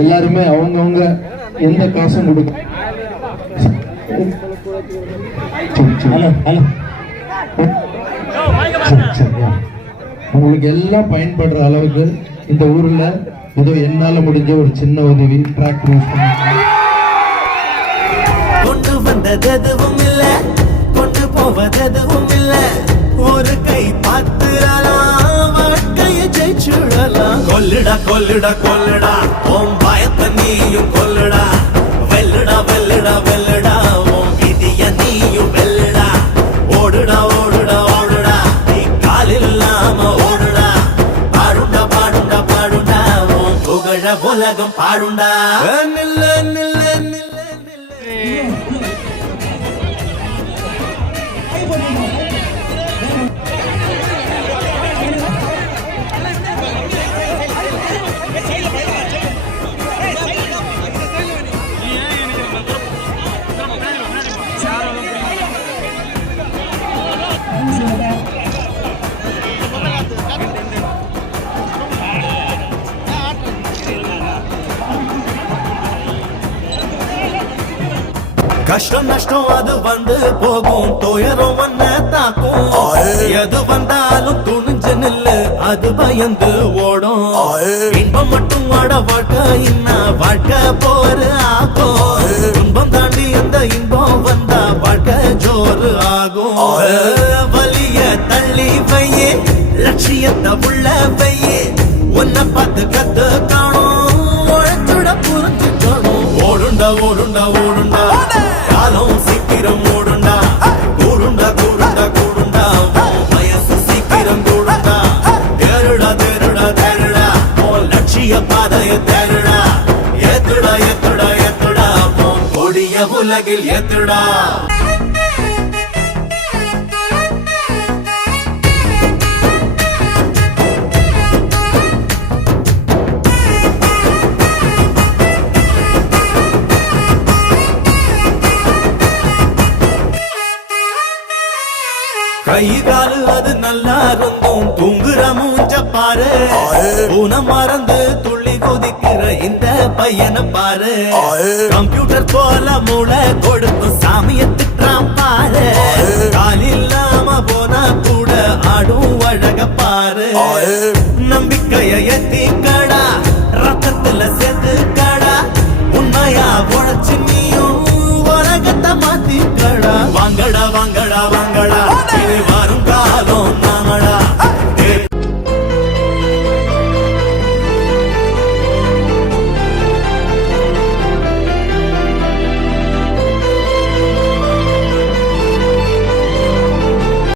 எல்லாருமே அவங்கவுங்க எந்த காசும் கொடுக்க உங்களுக்கு எல்லாம் பயன்படுற அளவுக்கு இந்த ஊர்ல ஏதோ என்னால முடிஞ்ச ஒரு சின்ன உதவி டிராக்டர் கொண்டு வந்தது எதுவும் இல்ல, கொண்டு போவது எதுவும் இல்ல, ஒரு கை பார்த்துடலாம் வாழ்க்கையை ஜெயிச்சுடலாம். கொல்லுடா கொல்லுடா கொல்லுடா உன் பயத்தை நீயும் கொல்லுடா, வெல்லுடா வெல்லுடா வெல்லுடா உன் விதிய நீயும் வெல்லுடா. ஓடுடா ஓடுடா ஓடுடா நீ கால் இல்லாம ஓடுடா, பாடுண்டா பாடுண்டா பாடுண்டா உன் புகழ உலகம் பாடுண்டா. நில்ல நில்ல நில்ல கஷ்டம் நஷ்டம் அது வந்து போகும், துயரம் வந்த தாக்கும். எது வந்தாலும் துணிஞ்சு நில்லு, அது பயந்து ஓடும். இன்பம் மட்டும் வாட வாழ்க்கை இன்ன வாழ்க்கை போரு ஆகும். இன்பம் தாண்டி அந்த இன்பம் வந்தா வாழ்க்கை ஜோறு ஆகும். வலிய தள்ளி வையே, லட்சியத்தை உள்ள வையே, உன்னை பார்த்து கத்து காணும், உழைச்சுட புரிஞ்சுக்கணும். ஓடுண்டா ஓடுண்டா ஓடுண்டா காலம் சீக்கிரம் ஓடுண்டா, கூடுண்டா கூடுண்டா கூடுண்டா வயசு சீக்கிரம் கூடுண்டா. தேருடா தேருடா தேருடா உன் லட்சிய பாதைய தேருடா, ஏத்துடா ஏத்துடா ஏத்துடா உன் கொடிய உலகில் ஏத்துடா. கை காலு அது நல்லா இருந்தும் தூங்குற மூஞ்ச பாரு, பூனை மறந்து துள்ளி குதிக்கிற இந்த பையனை பாரு. கம்ப்யூட்டர் போல மூளை கொடுத்து சாமியை திட்டுறான் பாரு, கால் இல்லாம போனா கூட ஆடும் அழக பாரு. நம்பிக்கைய எத்திக்கடா, ரத்தத்துல சேர்த்துக்கடா, உண்மையா உழைச்சு நீயும் உலகத்தை மாத்திக்கடா. வாங்கடா வாங்கடா வாங்கடா